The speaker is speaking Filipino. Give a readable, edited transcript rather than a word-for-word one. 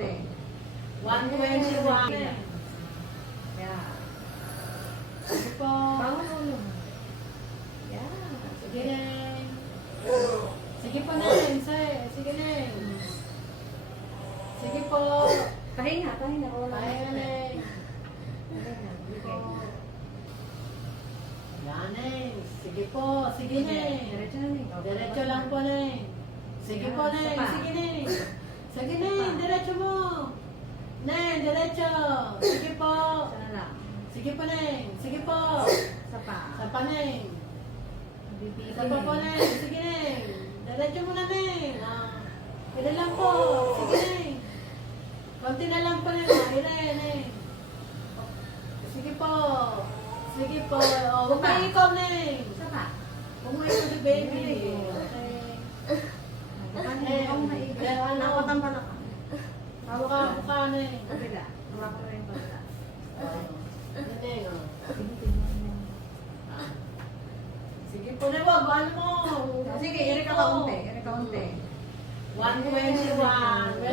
kaunti. 121. Yeah. Sige po. Bangon ulo. Yeah. Sige, Neng. Sige po, Neng. Sige, Neng. Sige po. Pahinga. Wala. Pahinga, Neng. Pahinga. Po. Okay. Yan, Neng. Sige po. Sige, Neng. Diretso na rin. Diretso lang po, Neng. Sige po, Neng. Sige, Neng. Sige, Neng. Diretso mo. Neng, diretso. Sige po. Sana lang. Sige po, Neng. Sige po. Isa pa. Sa pa, Neng. Bibili. Isa pa po, Neng. Sige, Neng. Diretso mo na, Neng. Ire lang po. Sige, Neng. Konti na lang po, Neng. Ire, Neng. Sige po. Sige po. Huwag kayo ikaw, Neng. Isa pa. Umuwi ko si baby. Okay. Napatamba na ka. Mukha, Neng. Kabila. Hawakan mo rin pala. Neng, sige po, Neng. Wag, ano mo. Sige, iri ka kaunti. 121.